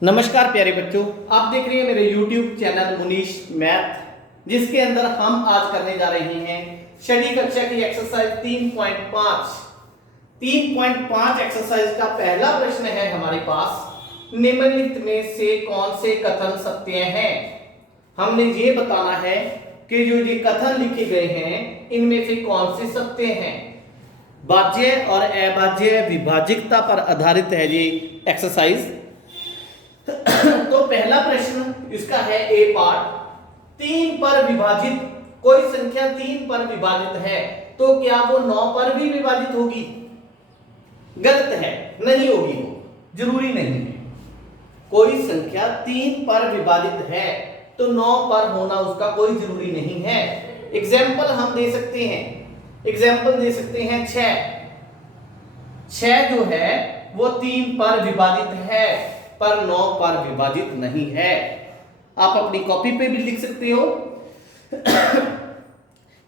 नमस्कार प्यारे बच्चों, आप देख रहे हैं मेरे YouTube चैनल मुनीश मैथ, जिसके अंदर हम आज करने जा रहे हैं छठी कक्षा की एक्सरसाइज 3.5। 3.5 एक्सरसाइज का पहला प्रश्न है हमारे पास, निम्नलिखित में से कौन से कथन सत्य हैं। हमने ये बताना है कि जो ये कथन लिखे गए हैं इनमें से कौन से सत्य हैं। भाज्य और अभाज्य विभाजिकता पर आधारित है ये एक्सरसाइज। तो पहला प्रश्न इसका है ए पार्ट, 3 पर विभाजित कोई संख्या 3 पर विभाजित है तो क्या वो 9 पर भी विभाजित होगी? गलत है, नहीं होगी, वो जरूरी नहीं है। कोई संख्या 3 पर विभाजित है तो 9 पर होना उसका कोई जरूरी नहीं है। एग्जाम्पल हम दे सकते हैं, एग्जाम्पल दे सकते हैं 6 जो है वो 3 पर विभाजित है पर 9 पर विभाजित नहीं है। आप अपनी कॉपी पे भी लिख सकते हो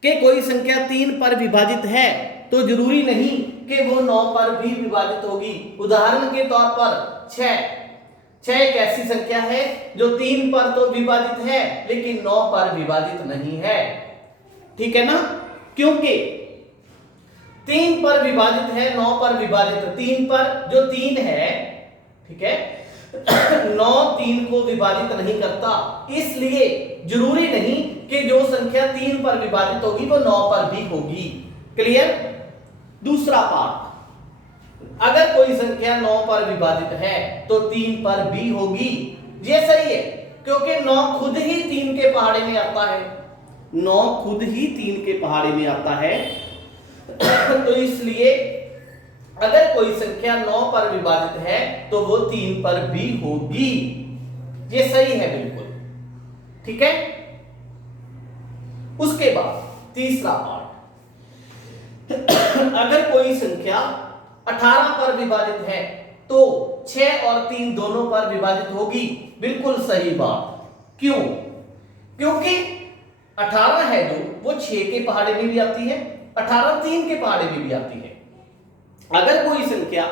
कि कोई संख्या 3 पर विभाजित है तो जरूरी नहीं कि वो 9 पर भी विभाजित होगी। उदाहरण के तौर पर 6 एक ऐसी संख्या है जो 3 पर तो विभाजित है लेकिन 9 पर विभाजित नहीं है। ठीक है ना, क्योंकि 3 पर विभाजित है, 9 पर विभाजित, 3 पर जो 3 है, ठीक है, 9 3 को विभाजित नहीं करता, इसलिए जरूरी नहीं कि जो संख्या 3 पर विभाजित होगी वो 9 पर भी होगी। क्लियर? दूसरा पार्ट, अगर कोई संख्या 9 पर विभाजित है तो 3 पर भी होगी। ये सही है क्योंकि 9 खुद ही 3 के पहाड़े में आता है, 9 खुद ही 3 के पहाड़े में आता है तो इसलिए अगर कोई संख्या 9 पर विभाजित है तो वो 3 पर भी होगी। ये सही है बिल्कुल, ठीक है। उसके बाद तीसरा पार्ट, अगर कोई संख्या 18 पर विभाजित है तो 6 और 3 दोनों पर विभाजित होगी। बिल्कुल सही बात। क्यों? क्योंकि 18 है जो वो 6 के पहाड़े में भी आती है, 18 3 के पहाड़े में भी आती है। अगर कोई संख्या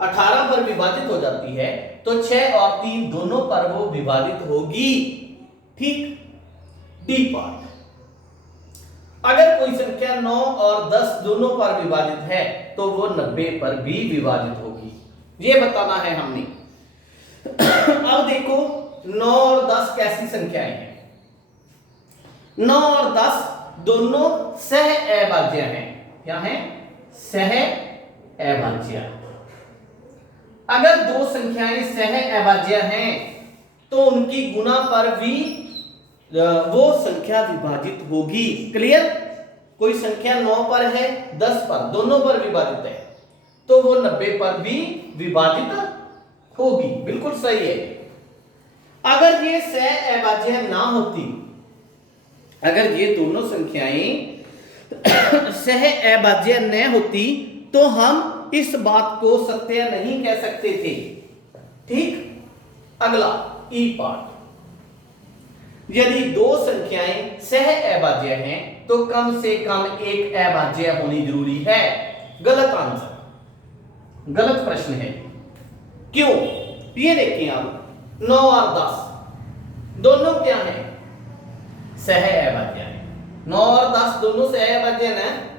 18 पर विभाजित हो जाती है तो 6 और 3 दोनों पर वो विभाजित होगी। ठीक। डी पार्ट, अगर कोई संख्या 9 और 10 दोनों पर विभाजित है तो वो 90 पर भी विभाजित होगी। ये बताना है हमने। अब देखो 9 और 10 कैसी संख्याएं हैं। 9 और 10 दोनों सह अभाज्य हैं। क्या है? सह अभाज्य। अगर दो संख्याएं सह अभाज्य हैं तो उनकी गुणा पर भी वो संख्या विभाजित होगी। क्लियर? कोई संख्या 9 पर है, 10 पर, दोनों पर विभाजित है तो वो 90 पर भी विभाजित होगी। बिल्कुल सही है। अगर ये सह अभाज्य ना होती, अगर ये दोनों संख्याएं सह अभाज्य न होती तो हम इस बात को सत्य नहीं कह सकते थे। ठीक। अगला ई पार्ट, यदि दो संख्याएं सह अभाज्य हैं तो कम से कम एक अभाज्य होनी जरूरी है। गलत आंसर, गलत प्रश्न है। क्यों? ये देखिए आप, 9 और 10 दोनों क्या हैं? सह अभाज्य है। 9 और 10 दोनों सह अभाज्य हैं।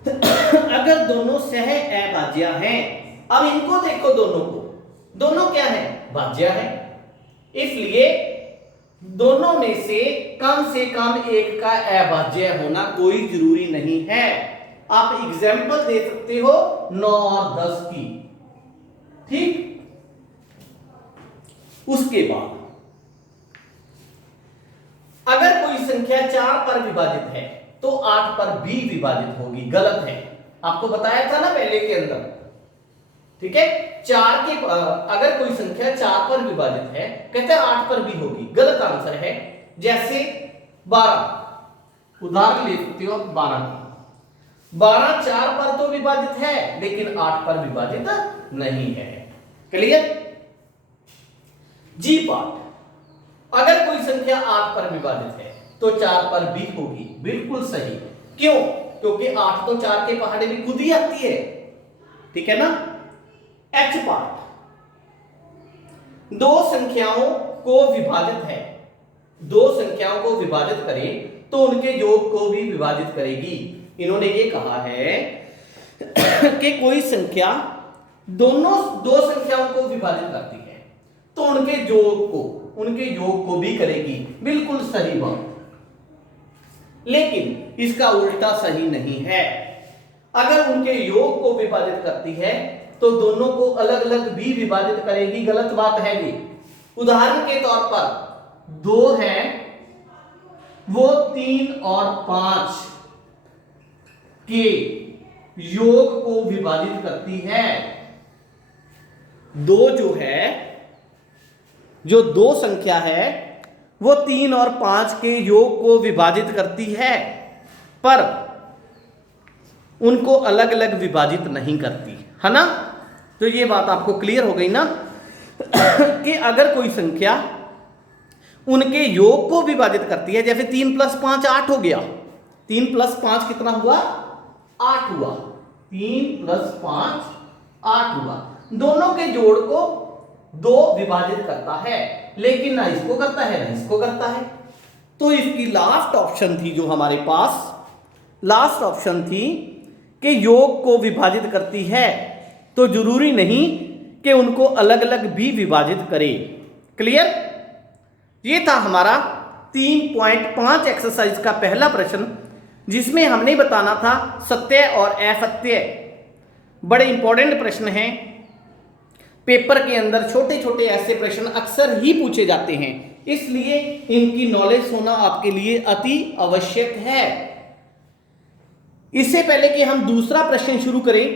अगर दोनों सह अभाज्य हैं, अब इनको देखो, दोनों को, दोनों क्या है? भाज्य है। इसलिए दोनों में से कम एक का अभाज्य होना कोई जरूरी नहीं है। आप एग्जाम्पल दे सकते हो 9 और 10 की। ठीक। उसके बाद अगर कोई संख्या 4 पर विभाजित है तो 8 पर भी विभाजित होगी। गलत है, आपको बताया था ना पहले के अंदर। ठीक है, 4 के अगर कोई संख्या 4 पर विभाजित है, कहते हैं 8 पर भी होगी। गलत आंसर है। जैसे 12, उदाहरण ले सकते हो 12 4 पर तो विभाजित है लेकिन 8 पर विभाजित नहीं है। क्लियर? जी पार्ट, अगर कोई संख्या 8 पर विभाजित है तो 4 पर भी होगी। बिल्कुल सही। क्यों? क्योंकि 8 तो 4 के पहाड़े में खुद ही आती है। ठीक है ना। एच पार्ट, दो संख्याओं को विभाजित है, दो संख्याओं को विभाजित करें तो उनके योग को भी विभाजित करेगी। इन्होंने ये कहा है कि कोई संख्या दोनों दो संख्याओं को विभाजित करती है तो उनके योग को भी करेगी। बिल्कुल सही बात, लेकिन इसका उल्टा सही नहीं है। अगर उनके योग को विभाजित करती है तो दोनों को अलग अलग भी विभाजित करेगी। गलत बात है ये। उदाहरण के तौर पर 2 है, वो 3 और 5 के योग को विभाजित करती है। 2 जो है, जो दो संख्या है, वो 3 और 5 के योग को विभाजित करती है, पर उनको अलग अलग विभाजित नहीं करती, है ना। तो ये बात आपको क्लियर हो गई ना कि अगर कोई संख्या उनके योग को विभाजित करती है, जैसे 3 + 5 8 हो गया, 3 + 5 कितना हुआ, 8 हुआ, 3 + 5 8 हुआ। दोनों के जोड़ को 2 विभाजित करता है, लेकिन ना इसको करता है ना इसको करता है। तो इसकी लास्ट ऑप्शन थी, जो हमारे पास लास्ट ऑप्शन थी कि योग को विभाजित करती है तो जरूरी नहीं कि उनको अलग अलग भी विभाजित करे। क्लियर। ये था हमारा 3.5 एक्सरसाइज का पहला प्रश्न, जिसमें हमने बताना था सत्य और असत्य। बड़े इंपॉर्टेंट प्रश्न हैं, पेपर के अंदर छोटे छोटे ऐसे प्रश्न अक्सर ही पूछे जाते हैं, इसलिए इनकी नॉलेज होना आपके लिए अति आवश्यक है। इससे पहले कि हम दूसरा प्रश्न शुरू करें,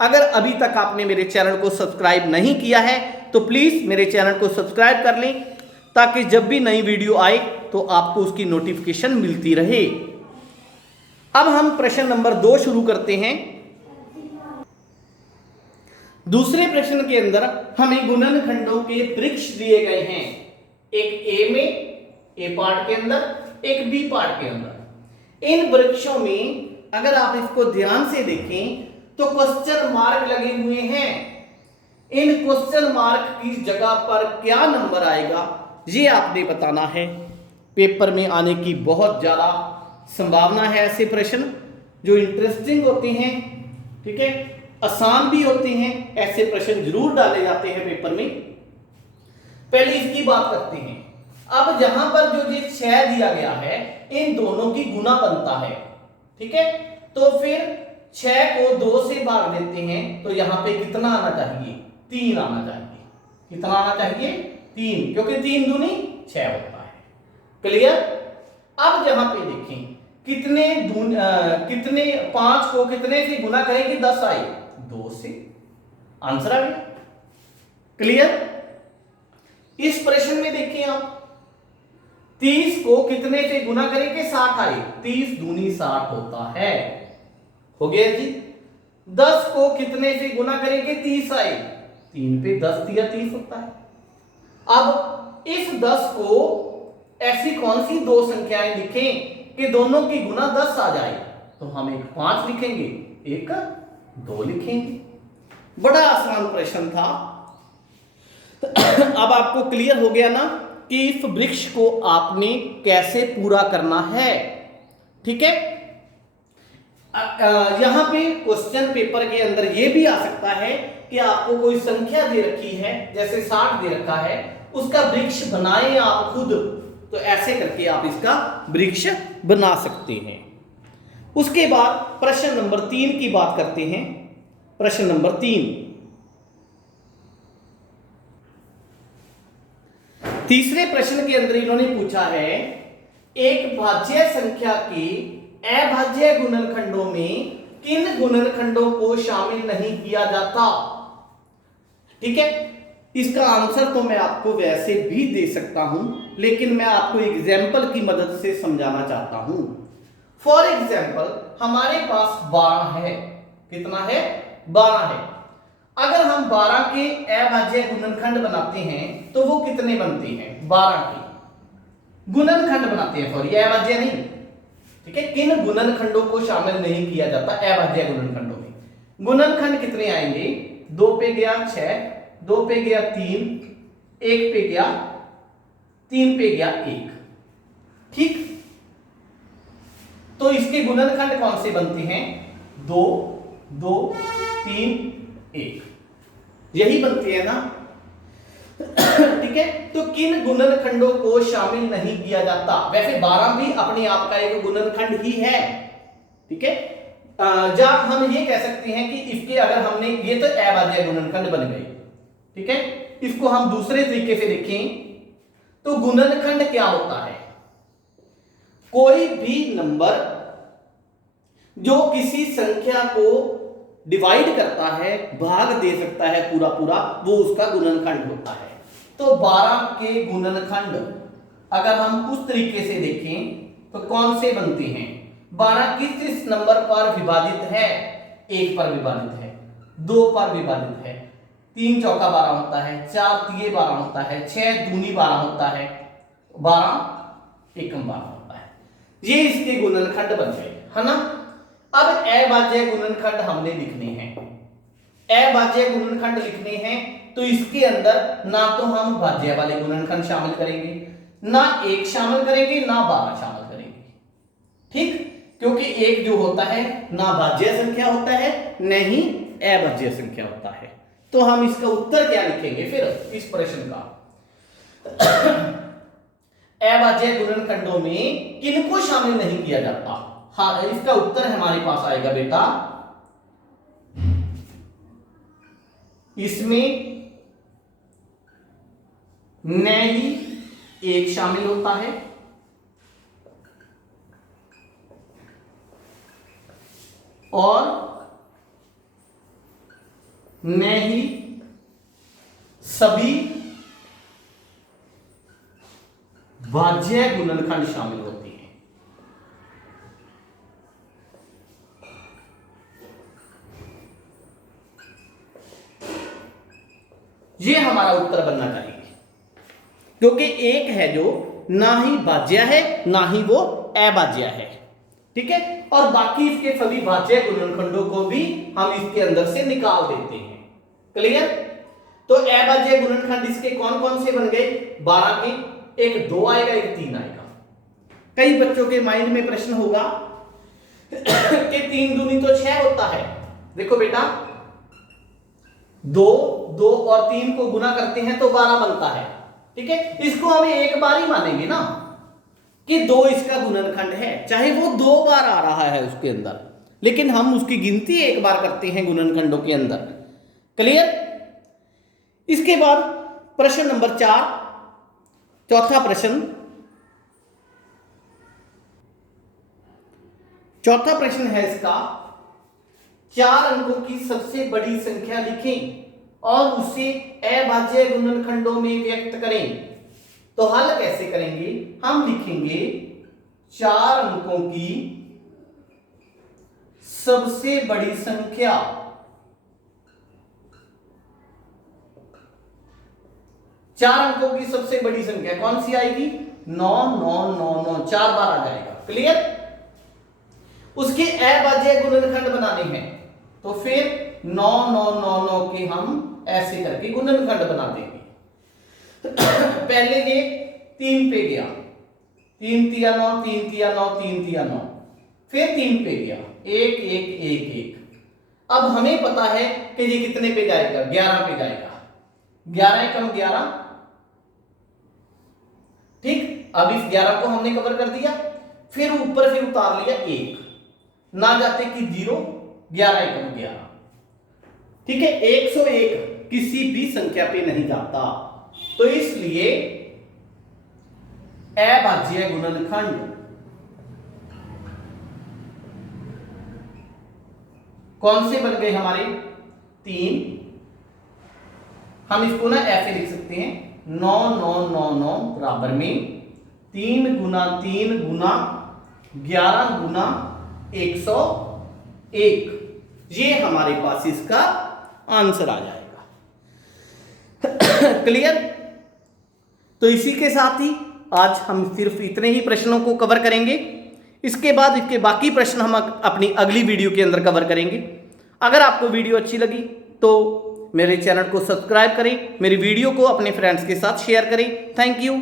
अगर अभी तक आपने मेरे चैनल को सब्सक्राइब नहीं किया है तो प्लीज मेरे चैनल को सब्सक्राइब कर लें, ताकि जब भी नई वीडियो आए तो आपको उसकी नोटिफिकेशन मिलती रहे। अब हम प्रश्न नंबर 2 शुरू करते हैं। दूसरे प्रश्न के अंदर हमें गुणनखंडों के वृक्ष दिए गए हैं, एक ए में, ए पार्ट के अंदर, एक बी पार्ट के अंदर। इन वृक्षों में अगर आप इसको ध्यान से देखें तो क्वेश्चन मार्क लगे हुए हैं। इन क्वेश्चन मार्क की जगह पर क्या नंबर आएगा ये आपने बताना है। पेपर में आने की बहुत ज्यादा संभावना है ऐसे प्रश्न जो इंटरेस्टिंग होते हैं, ठीक है, आसान भी होते हैं। ऐसे प्रश्न जरूर डाले जाते हैं पेपर में। पहले इसकी बात करते हैं। अब जहां पर जो ये 6 दिया गया है, इन दोनों की गुना बनता है, ठीक है। तो फिर 6 को 2 से भाग देते हैं तो यहां पे कितना आना चाहिए, 3 आना चाहिए। कितना आना चाहिए, 3, क्योंकि 3 दूनी 6 होता है। क्लियर। अब जहां पे देखें कितने 5 को कितने से गुना करें कि 10 आए, 2 से, आंसर आ गया। क्लियर। इस प्रश्न में देखिए आप 30 को कितने से गुना करें कि 60 आए, 30 दूनी 60 होता है। हो गया जी। 10 को कितने से गुना करें कि 30 आए, 3 पे 10 दिया 30 होता है। अब इस 10 को ऐसी कौन सी दो संख्याएं लिखें कि दोनों की गुना 10 आ जाए, तो हम एक 5 लिखेंगे, एक 2 लिखेंगे। बड़ा आसान प्रश्न था। अब आपको क्लियर हो गया ना कि इस वृक्ष को आपने कैसे पूरा करना है, ठीक है। यहां पे क्वेश्चन पेपर के अंदर यह भी आ सकता है कि आपको कोई संख्या दे रखी है, जैसे 60 दे रखा है, उसका वृक्ष बनाएं आप खुद, तो ऐसे करके आप इसका वृक्ष बना सकते हैं। उसके बाद प्रश्न नंबर 3 की बात करते हैं। प्रश्न नंबर 3, तीसरे प्रश्न के अंदर इन्होंने पूछा है, एक भाज्य संख्या के अभाज्य गुणनखंडों में किन गुणनखंडों को शामिल नहीं किया जाता। ठीक है। इसका आंसर तो मैं आपको वैसे भी दे सकता हूं, लेकिन मैं आपको एग्जाम्पल की मदद से समझाना चाहता हूं। फॉर एग्जाम्पल हमारे पास 12 है। कितना है, 12 है। अगर हम 12 के अभाज्य गुणनखंड बनाते हैं तो वो कितने बनते हैं, 12 के गुणनखंड बनाते हैं, सॉरी अभाज्य नहीं, ठीक है। किन गुणनखंडों को शामिल नहीं किया जाता अभाज्य गुणनखंडों में। गुणनखंड कितने आएंगे, 2 पे गया 6, 2 पे गया 3, 1 पे गया, 3 पे गया 1। ठीक, तो इसके गुणनखंड कौन से बनते हैं? 2 2 3 1, यही बनते हैं ना। ठीक है, तो किन गुणनखंडों को शामिल नहीं किया जाता? वैसे 12 भी अपने आप का एक गुणनखंड ही है। ठीक है, जहां हम ये कह सकते हैं कि इसके अगर हमने, ये तो अभाज्य गुणनखंड बन गए। ठीक है, इसको हम दूसरे तरीके से देखें तो गुणनखंड क्या होता है? कोई भी नंबर जो किसी संख्या को डिवाइड करता है, भाग दे सकता है पूरा पूरा, वो उसका गुणनखंड होता है। तो 12 के गुणनखंड अगर हम उस तरीके से देखें तो कौन से बनते हैं? 12 किस नंबर पर विभाजित है? 1 पर विभाजित है, 2 पर विभाजित है, 3 चौका 12 होता है, 4 तिये 12 होता है, 6 दूनी 12 होता है, 12 एकम 12 होता है। ये इसके गुणनखंड बन गए, है ना। अब अभाज्य गुणनखंड हमने लिखने हैं। अभाज्य गुणनखंड लिखने हैं तो इसके अंदर ना तो हम भाज्य वाले गुणनखंड शामिल करेंगे, ना 1 शामिल करेंगे, ना 12 शामिल करेंगे। ठीक, क्योंकि 1 जो होता है ना भाज्य संख्या होता है, न ही अभाज्य संख्या होता है। तो हम इसका उत्तर क्या लिखेंगे फिर इस प्रश्न का? अभाज्य गुणनखंडों में किनको शामिल नहीं किया जाता? हाँ, इसका उत्तर हमारे पास आएगा बेटा, इसमें न ही 1 शामिल होता है और न ही सभी भाज्य गुणनखंड शामिल होते हैं। ये हमारा उत्तर बनना चाहिए, क्योंकि 1 है जो ना ही भाज्य है ना ही वो अभाज्य है। ठीक है, और बाकी इसके सभी भाज्य गुणनखंडों को भी हम इसके अंदर से निकाल देते हैं। क्लियर? तो अभाज्य गुणनखंड इसके कौन कौन से बन गए? 12 के, एक 2 आएगा, एक 3 आएगा। कई बच्चों के माइंड में प्रश्न होगा कि 3 दूनी तो 6 होता है। देखो बेटा, 2 2 और 3 को गुना करते हैं तो 12 बनता है। ठीक है, इसको हम एक बार ही मानेंगे ना कि 2 इसका गुणनखंड है, चाहे वो 2 बार आ रहा है उसके अंदर, लेकिन हम उसकी गिनती एक बार करते हैं गुणनखंडों के अंदर। क्लियर? इसके बाद प्रश्न नंबर 4, चौथा प्रश्न। चौथा प्रश्न है इसका, 4 अंकों की सबसे बड़ी संख्या लिखें और उसे अभाज्य गुणनखंडों में व्यक्त करें। तो हल कैसे करेंगे? हम लिखेंगे 4 अंकों की सबसे बड़ी संख्या। 4 अंकों की सबसे बड़ी संख्या कौन सी आएगी? 9 9 9 9, 4 बार आ जाएगा। क्लियर? उसके अभाज्य गुणनखंड बनाने हैं तो फिर 9 9 9 9 के हम ऐसे करके गुणनखंड बना देंगे। पहले ये 3 पे गया, 3 तिया 9, 3 तिया 9, 3 तिया 9, फिर 3 पे गया, 1 1 1 1। अब हमें पता है कि ये कितने पे जाएगा? 11 पे जाएगा। 11 एकम 11। ठीक, अब इस 11 को हमने कवर कर दिया, फिर ऊपर फिर उतार लिया 1, ना जाते कि 0, 11 एकम 11। ठीक है, 101 किसी भी संख्या पे नहीं जाता, तो इसलिए अभाज्य गुणनखंड कौन से बन गए हमारे? 3। हम इसको ना ऐसे लिख सकते हैं, 9 9 9 9 बराबर में 3 गुना 3 गुना 11 गुना 101। ये हमारे पास इसका आंसर आ जाएगा। क्लियर? तो इसी के साथ ही आज हम सिर्फ इतने ही प्रश्नों को कवर करेंगे। इसके बाद इसके बाकी प्रश्न हम अपनी अगली वीडियो के अंदर कवर करेंगे। अगर आपको वीडियो अच्छी लगी तो मेरे चैनल को सब्सक्राइब करें, मेरी वीडियो को अपने फ्रेंड्स के साथ शेयर करें। Thank you.